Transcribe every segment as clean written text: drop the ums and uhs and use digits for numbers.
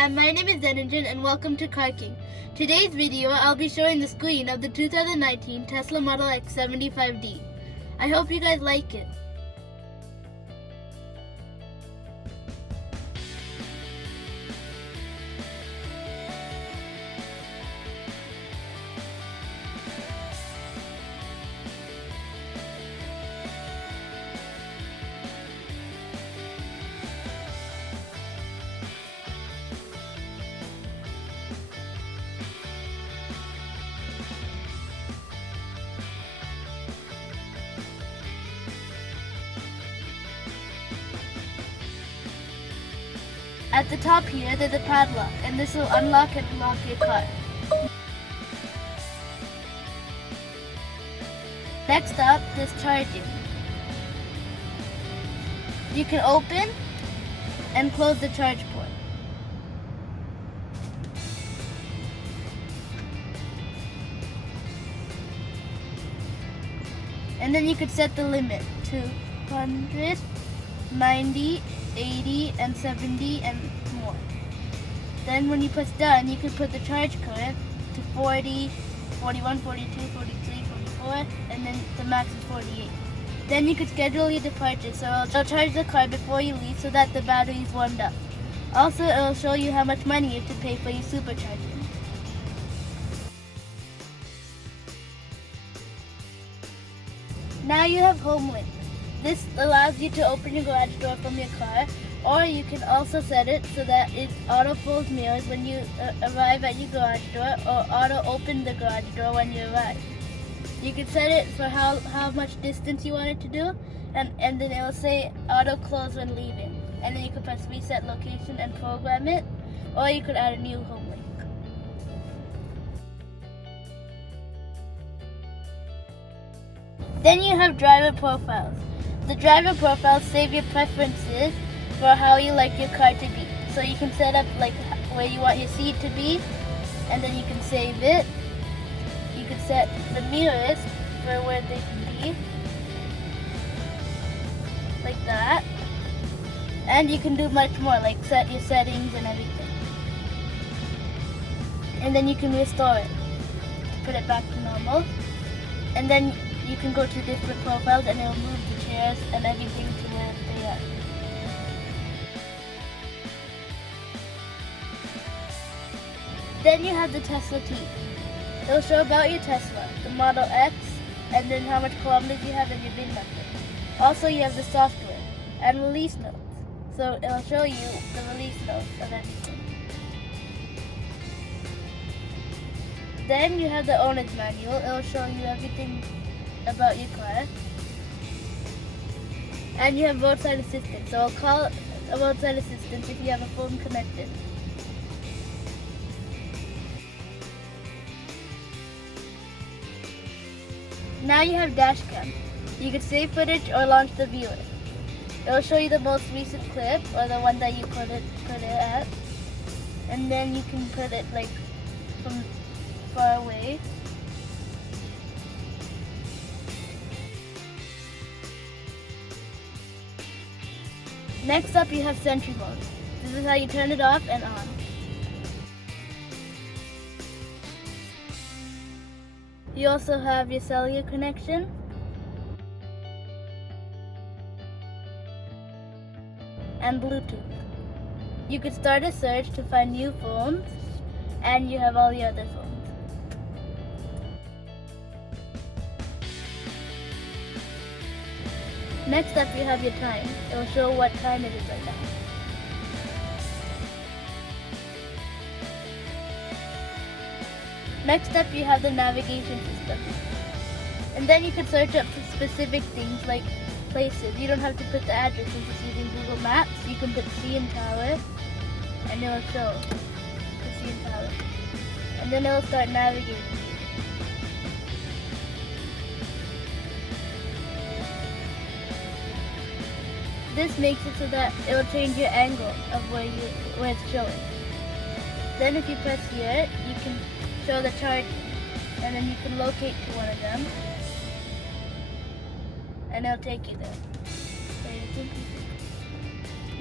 Hi, my name is Dhananjan and welcome to Car King. Today's video, I'll be showing the screen of the 2019 Tesla Model X 75D. I hope you guys like it. At the top here, there's a padlock, and this will unlock and lock your car. Next up, there's charging. You can open and close the charge port. And then you could set the limit to 100, 90, 80 and 70 and more. Then when you press done, you can put the charge current to 40, 41, 42, 43, 44, and then the max is 48. Then you could schedule your departure, so it'll charge the car before you leave so that the battery is warmed up. Also, it'll show you how much money you have to pay for your supercharger. Now you have HomeLink. This allows you to open your garage door from your car, or you can also set it so that it auto-folds mirrors when you arrive at your garage door, or auto-open the garage door when you arrive. You can set it for how much distance you want it to do, and then it will say auto-close when leaving. And then you can press reset location and program it, or you could add a new HomeLink. Then you have driver profiles. The driver profiles save your preferences for how you like your car to be. So you can set up like where you want your seat to be, and then you can save it. You can set the mirrors for where they can be, like that. And you can do much more, like set your settings and everything. And then you can restore it, put it back to normal. And then you can go to different profiles and it'll move the chairs and everything to where they are. Then you have the Tesla T. It'll show about your Tesla, the Model X, and then how much kilometers you have and your VIN number. Also, you have the software and release notes. So it'll show you the release notes of everything. Then you have the owner's manual. It'll show you everything about your car. And you have roadside assistance. So I'll call a roadside assistance if you have a phone connected. Now you have dash cam. You can save footage or launch the viewer. It'll show you the most recent clip or the one that you put it at. And then you can put it like from far away. Next up you have Sentry Mode. This is how you turn it off and on. You also have your cellular connection. And Bluetooth. You could start a search to find new phones, and you have all the other phones. Next up you have your time. It will show what time it is right now. Next up you have the navigation system. And then you can search up for specific things like places. You don't have to put the address since it's using Google Maps. You can put CN Tower and it will show the CN Tower. And then it will start navigating. This makes it so that it will change your angle of where it's showing. Then if you press here, you can show the charge, and then you can locate to one of them, and it'll take you there.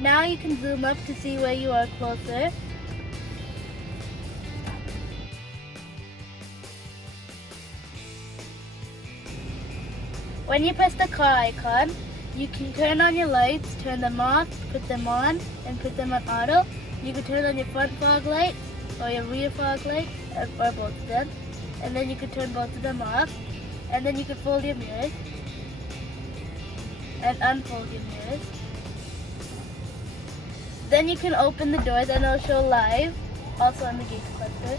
Now you can zoom up to see where you are closer, When you press the car icon, you can turn on your lights, turn them off, put them on, and put them on auto. You can turn on your front fog lights or your rear fog lights, or both of them. And then you can turn both of them off. And then you can fold your mirrors and unfold your mirrors. Then you can open the doors and it'll show live, also on the gate cluster.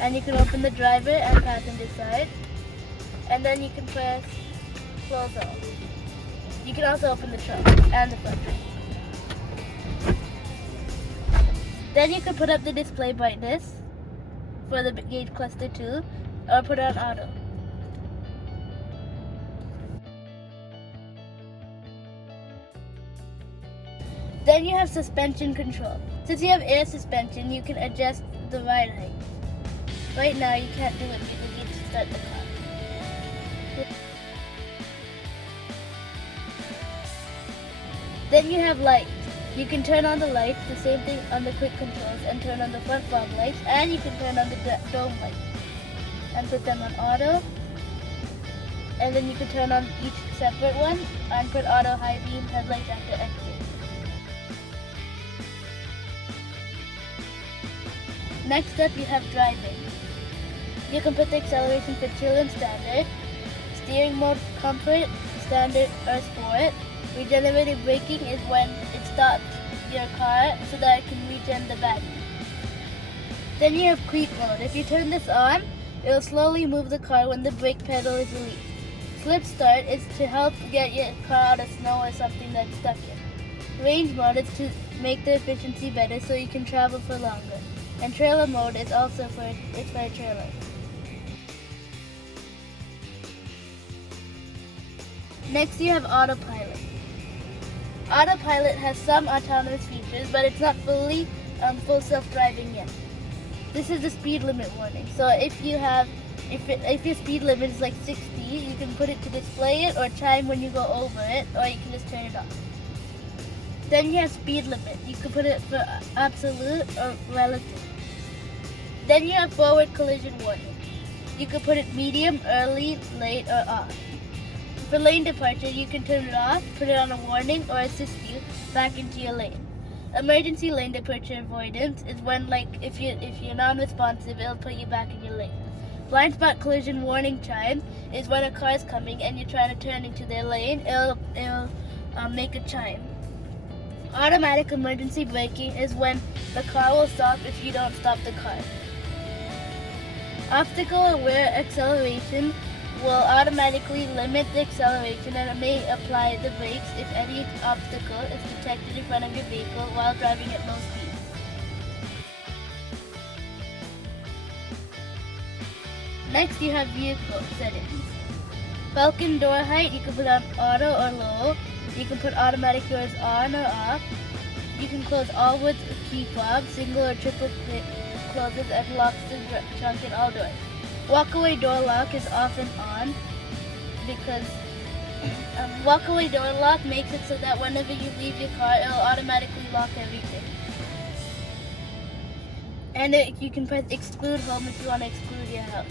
And you can open the driver and passenger side. And then you can press close all. You can also open the trunk and the front. Then you can put up the display brightness for the gauge cluster 2, or put it on auto. Then you have suspension control. Since you have air suspension, you can adjust the ride height. Right now you can't do it because you need to start the car. Then you have lights. You can turn on the lights, the same thing on the quick controls, and turn on the front fog lights, and you can turn on the dome lights and put them on auto. And then you can turn on each separate one and put auto high beam headlights after exit. Next up, you have driving. You can put the acceleration for chill and standard, steering mode comfort, standard or sport. Regenerative braking is when it stops your car so that it can regen the battery. Then you have creep mode. If you turn this on, it will slowly move the car when the brake pedal is released. Slip start is to help get your car out of snow or something that's stuck in. Range mode is to make the efficiency better so you can travel for longer. And trailer mode is also for a trailer. Next you have autopilot. Autopilot has some autonomous features, but it's not fully full self-driving yet. This is the speed limit warning. So if your speed limit is like 60, you can put it to display it or chime when you go over it, or you can just turn it off. Then you have speed limit. You can put it for absolute or relative. Then you have forward collision warning. You can put it medium, early, late, or off. For lane departure, you can turn it off, put it on a warning, or assist you back into your lane. Emergency lane departure avoidance is when, like, if you're non-responsive, it'll put you back in your lane. Blind spot collision warning chime is when a car is coming and you're trying to turn into their lane. It'll make a chime. Automatic emergency braking is when the car will stop if you don't stop the car. Obstacle aware acceleration will automatically limit the acceleration, and it may apply the brakes if any obstacle is detected in front of your vehicle while driving at low speeds. Next you have vehicle settings. Falcon door height, you can put on auto or low. You can put automatic doors on or off. You can close all with key fob, single or triple closes and locks the trunk in all doors. Walkaway door lock is off and on because walkaway door lock makes it so that whenever you leave your car, it'll automatically lock everything. And you can press exclude home if you want to exclude your house.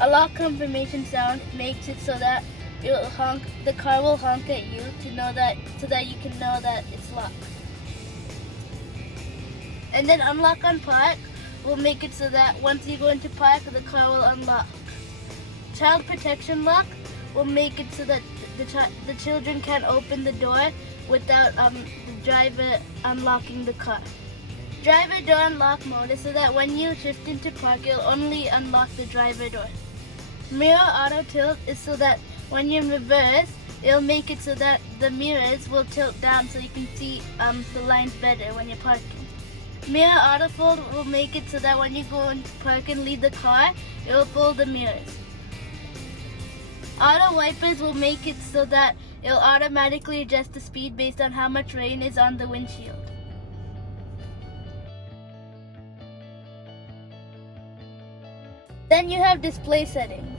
A lock confirmation sound makes it so that the car will honk at you so that you can know that it's locked. And then unlock on park will make it so that once you go into park, the car will unlock. Child protection lock will make it so that the children can't open the door without the driver unlocking the car. Driver door unlock mode is so that when you shift into park, it'll only unlock the driver door. Mirror auto tilt is so that when you're in reverse, it'll make it so that the mirrors will tilt down so you can see the lines better when you're parking. Mirror auto fold will make it so that when you go into park and leave the car, it will fold the mirrors. Auto wipers will make it so that it'll automatically adjust the speed based on how much rain is on the windshield. Then you have display settings.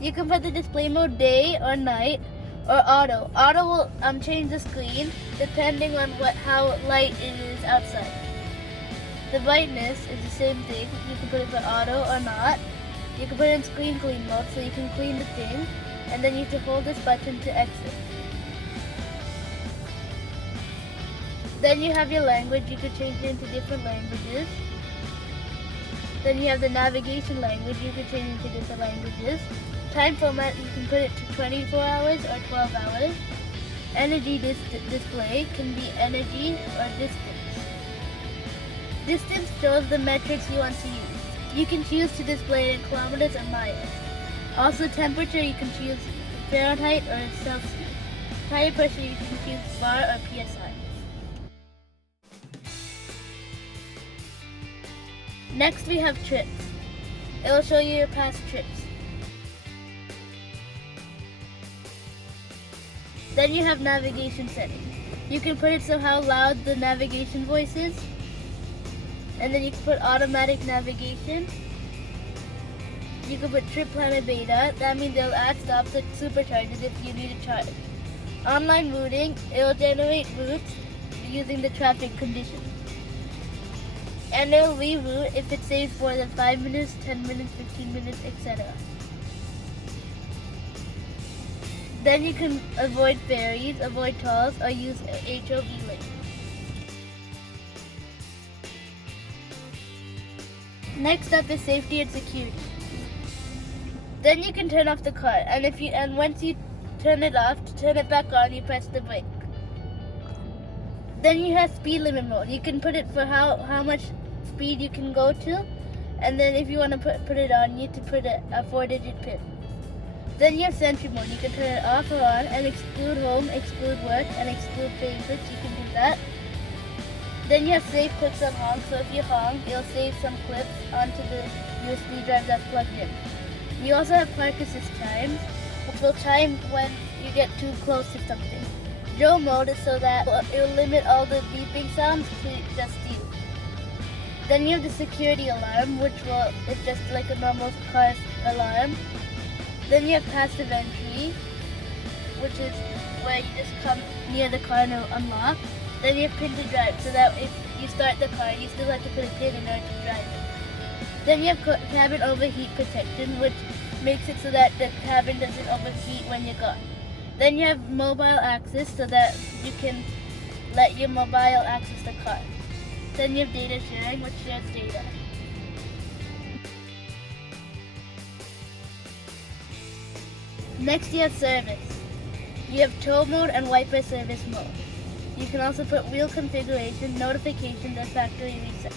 You can put the display mode day or night or auto. Auto will change the screen depending on how light it is outside. The brightness is the same thing. You can put it for auto or not. You can put it in screen clean mode so you can clean the thing. and then you have to hold this button to exit. Then you have your language, you could change it into different languages. Then you have the navigation language, you could change it into different languages. Time format, you can put it to 24 hours or 12 hours. Energy display can be energy or distance. Distance shows the metrics you want to use. You can choose to display it in kilometers or miles. Also temperature, you can choose Fahrenheit or Celsius. Tire pressure, you can choose bar or PSI. Next we have trips. It will show you your past trips. Then you have navigation settings. You can put it so how loud the navigation voice is. And then you can put automatic navigation. You can put trip planner beta. That means it'll add stops at supercharges if you need a charge. Online routing, it will generate routes using the traffic conditions. And it will reroute if it saves more than 5 minutes, 10 minutes, 15 minutes, etc. Then you can avoid ferries, avoid tolls, or use HOV lanes. Next up is safety and security. Then you can turn off the car, and once you turn it off, to turn it back on, you press the brake. Then you have speed limit mode. You can put it for how much speed you can go to, and then if you want to put it on, you need to put a 4-digit PIN. Then you have sentry mode. You can turn it off or on and exclude home, exclude work, and exclude favorites. You can do that. Then you have save clips on honk. So if you honk, it'll save some clips onto the USB drive that's plugged in. You also have park assist chimes, which will chime when you get too close to something. Drone mode is so that it will limit all the beeping sounds to just you. Then you have the security alarm, which it's just like a normal car's alarm. Then you have passive entry, which is where you just come near the car and it'll unlock. Then you have pin to drive, so that if you start the car, you still have to put a pin in order to drive it. Then you have cabin overheat protection, which makes it so that the cabin doesn't overheat when you're gone. Then you have mobile access, so that you can let your mobile access the car. Then you have data sharing, which shares data. Next you have service. You have tow mode and wiper service mode. You can also put wheel configuration, notifications, and factory reset.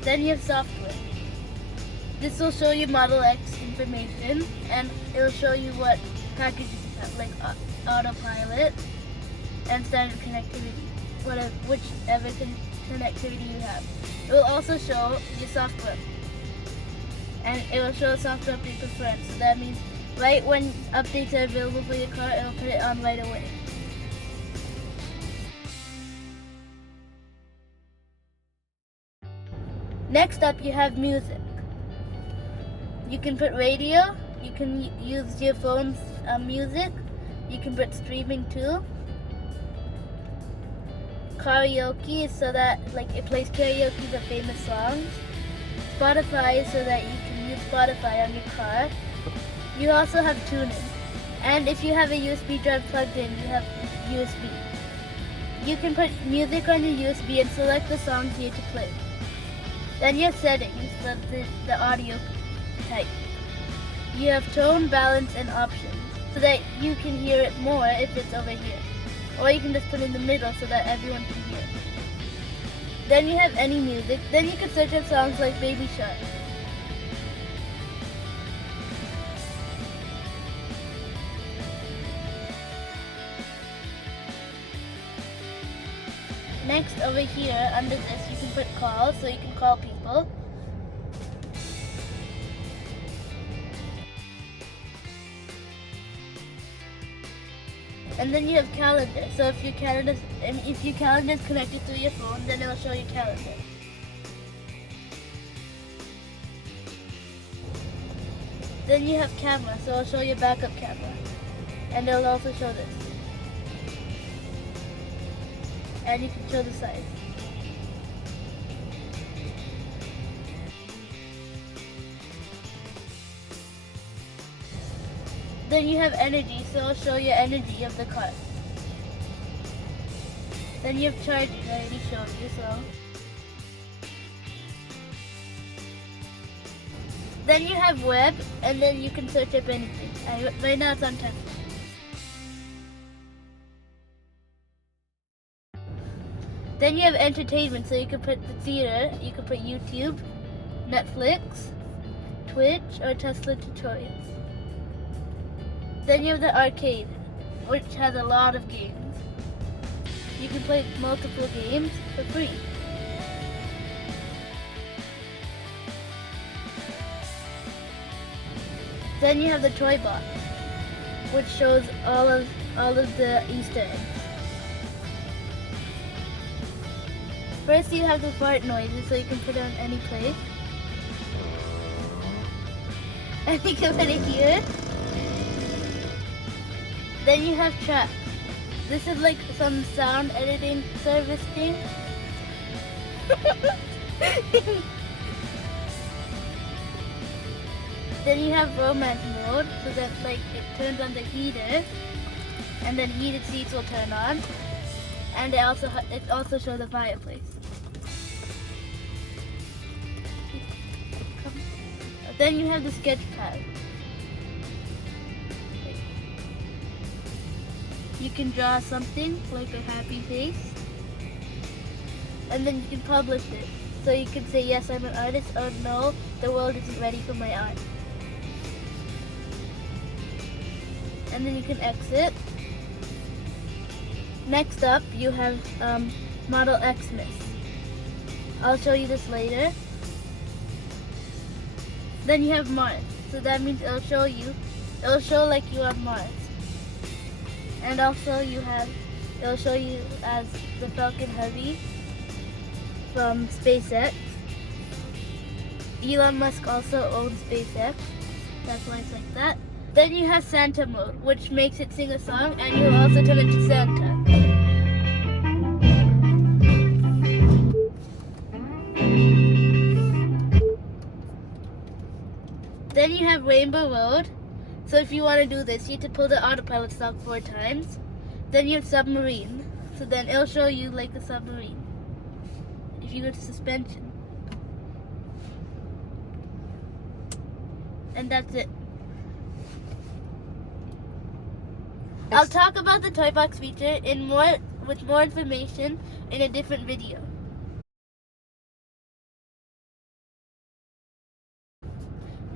Then you have software. This will show you Model X information, and it will show you what packages you have, like autopilot and standard connectivity, whichever connectivity you have. It will also show your software, and it will show software update preference. So that means right when updates are available for your car, it will put it on right away. Next up, you have music. You can put radio, you can use your phone's music, you can put streaming too. Karaoke, so that it plays karaoke for famous songs. Spotify, so that you can use Spotify on your car. You also have tuning. And if you have a USB drive plugged in, you have USB. You can put music on your USB and select the songs you need to play. Then you have settings for the audio type. You have tone, balance, and options, so that you can hear it more if it's over here. Or you can just put it in the middle so that everyone can hear. Then you have any music. Then you can search up songs like Baby Shark. Next, over here, under this, you can put calls, so you can call people. And then you have calendar. So if your calendar is connected through your phone, then it will show your calendar. Then you have camera, so it'll show your backup camera. And it'll also show this. And you can show the size. Then you have energy, so it'll show you energy of the car. Then you have charging, I already showed you, so. Then you have web, and then you can search up anything. Right now it's on Tesla. Then you have entertainment, so you can put the theater, you can put YouTube, Netflix, Twitch, or Tesla tutorials. Then you have the arcade, which has a lot of games. You can play multiple games for free. Then you have the toy box, which shows all of the Easter eggs. First you have the fart noises, so you can put it on any place. And you can put it here. Then you have tracks. This is like some sound editing service thing. Then you have romance mode, so that like it turns on the heater, and then heated seats will turn on, and it also shows the fireplace. Then you have the sketch pad. You can draw something like a happy face, and then you can publish it. So you can say, yes, I'm an artist, or no, the world isn't ready for my art. And then you can exit. Next up, you have Model Xmas. I'll show you this later. Then you have Mars. So that means it'll show like you on Mars. And also it'll show you as the Falcon Heavy from SpaceX. Elon Musk also owns SpaceX. That's why it's like that. Then you have Santa mode, which makes it sing a song, and you'll also turn into Santa. Then you have Rainbow Road. So if you want to do this, you have to pull the autopilot stop 4 times. Then you have Submarine. So then it'll show you like a submarine. If you go to suspension. And that's it. I'll talk about the toy box feature with more information in a different video.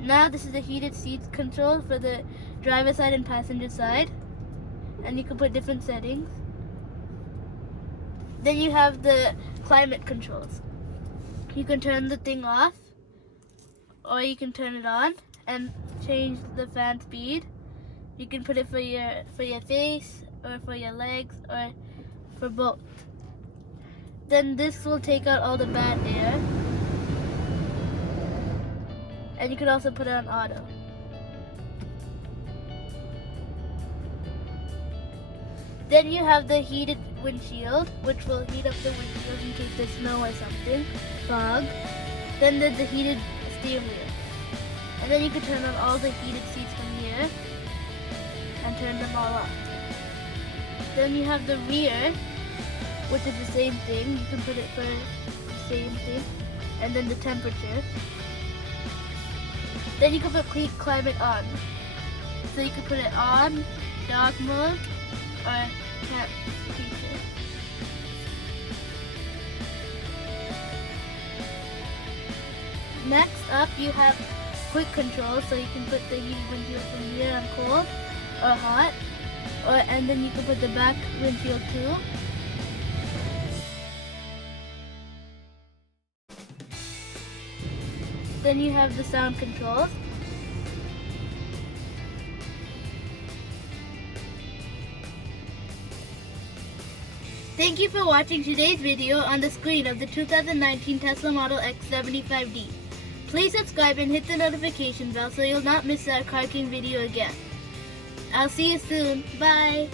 Now this is the heated seats control for the driver side and passenger side, and you can put different settings. Then you have the climate controls. You can turn the thing off, or you can turn it on and change the fan speed. You can put it for your face, or for your legs, or for both. Then this will take out all the bad air. And you can also put it on auto. Then you have the heated windshield, which will heat up the windshield in case there's snow or something, fog. Then there's the heated steering wheel. And then you can turn on all the heated seats from here and turn them all off. Then you have the rear, which is the same thing. You can put it for the same thing. And then the temperature. Then you can put climate on. So you can put it on, dog mode, or cat feature. Next up, you have quick control, so you can put the heated windshield from here on cold or hot, and then you can put the back windshield too. Then you have the sound controls. Thank you for watching today's video on the screen of the 2019 Tesla Model X 75D. Please subscribe and hit the notification bell so you'll not miss our car king video again. I'll see you soon. Bye!